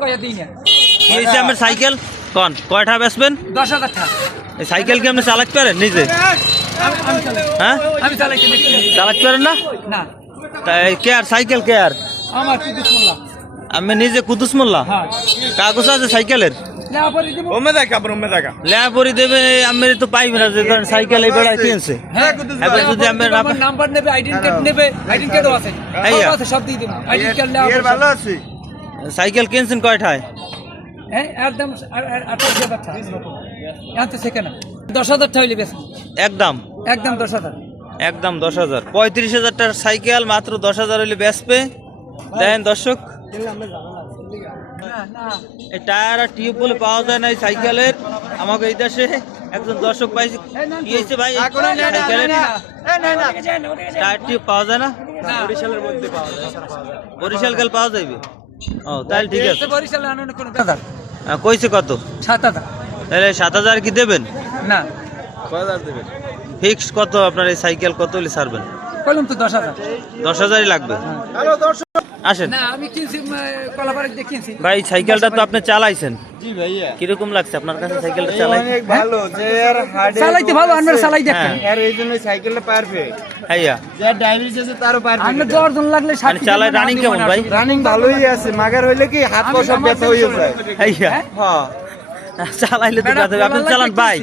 কি হয়েছে আমার সাইকেল কোন কয়টা বেচবেন? 10,000 টাকা। এই সাইকেল কি আপনি চালাতে পারেন নিজে? হ্যাঁ আমি চালাইতে চালাতে পারেন না? না, তাই কে আর সাইকেল কে আর আমার কুদুস মোল্লা। আমি নিজে কুদুস মোল্লা। হ্যাঁ, কাগজ আছে সাইকেলের? লেয়াপরি দেবে আমি তো পাইবে না যে ধরেন সাইকেল এই বেড়ায় কিনছে। হ্যাঁ, এবার যদি আমি নাম্বার নেবে, আইডেন্টি কার্ড নেবে, আইডেন্টি কার্ডও আছে, সব আছে, সব দিয়ে দেব। আইডেন্টি কার্ড নেওয়া ভালো আছে। সাইকেল কিনছেন কয়টায়? হ্যাঁ, একদম 28,000 টাকা। এত সেকেন্ড 10,000 টাকা হইলে বেশ। একদম একদম 10,000। একদম 10,000। 35,000 টাকার সাইকেল মাত্র 10,000 হইলে বেচবে। দেখেন দর্শক, এই টায়ার আর টিউব বলে পাওয়া যায় না এই সাইকেলের। আমাকে এই দেশে একজন দর্শক পাইছে, কি হয়েছে ভাই সাইকেলের টায়ার টিউব পাওয়া যায় না? বরিশালের মধ্যে পাওয়া যায়, বরিশাল গেল পাওয়া যাবে। ও তাহলে ঠিক আছে। বরিশালে আনন্দ কোনো কথা কইছে কত? 7,000। তাহলে 7,000 কি দেবেন? না, 6,000 দেবেন। ফিক্স কত আপনার এই সাইকেল কত হলে ছাড়বেন? বললাম তো 10,000। 10,000ই লাগবে। হ্যালো দর্শক, আসেন। না আমি কিনছি কলাপাড়া দিয়ে কিনছি। ভাই সাইকেলটা তো আপনি চালাইছেন, জি ভাইয়া, কিরকম লাগছে আপনার কাছে সাইকেলটা চালাই? অনেক ভালো, যে এর হার্ডে চালাইতে ভালো, আমরা চালাই দেখেন। এর এইজন্য সাইকেলটা পারফেক্ট। ভাইয়া যে ডায়াবেটিস আছে তারও আমরা পারফেক্ট। জ্বর লাগলে মানে চালাই রানিং কেমন ভাই? রানিং ভালোই আছে, মাগার হইলে কি হাত পা সব ব্যথা হয়ে যায়। ভাইয়া হ্যাঁ, চালাইলে তো ব্যথা হবে। আপনি চালান ভাই,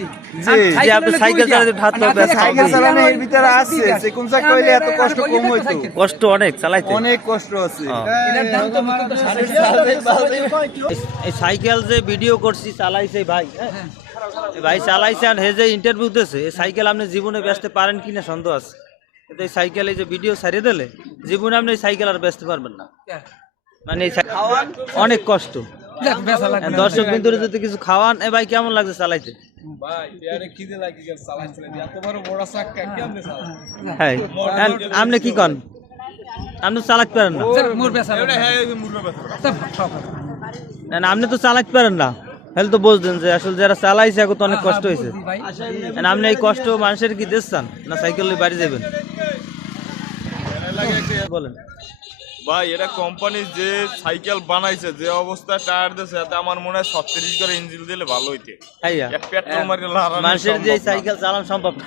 জি, যে আপনি সাইকেল চালাতে হাত পা ব্যথা সাইকেল হবে। চালানো এর ভিতরে আছে, যে কোন চাকা হইলে এত কষ্ট কম হইতো। কষ্ট অনেক চালাইতে। অনেক কষ্ট আছে। এটার দাম তো মাত্র 7,500। এই সাইকেল যে ভিডিও করছি চালাইছে ভাই, এই ভাই চালাইছে আর হে যে ইন্টারভিউ দিয়েছে, এই সাইকেল আপনি জীবনে বেচতে পারেন কিনা সন্দেহ আছে। কিন্তু এই সাইকেল এই যে ভিডিও ছাড়িয়ে দিলে জীবনে আপনি এই সাইকেল আর বেচতে পারবেন না। মানে এই অনেক কষ্ট। দর্শক বিন্দুর যদি কিছু খাওয়ান, এ ভাই কেমন লাগছে চালাইতে? হ্যাঁ, আপনি কি কন? আপনি চালাতে পারেন না? না, আপনি তো চালাতে পারেন না, তাহলে তো বুঝলেন যে আসলে যারা চালাইছে এখন তো অনেক কষ্ট হয়েছে। আপনি এই কষ্ট মানুষের কি দিচ্ছেন না সাইকেল বাড়ি যাবেন? বলেন ভাই, এটা কোম্পানি যে সাইকেল বানাইছে, যে অবস্থায় টায়ার দিয়েছে, এতে আমার মনে হয় 36 করে ইঞ্জিন দিলে ভালো হইতে। ভাইয়া পেট্রোল মারি মানুষের যে সাইকেল চালানো সম্ভব না।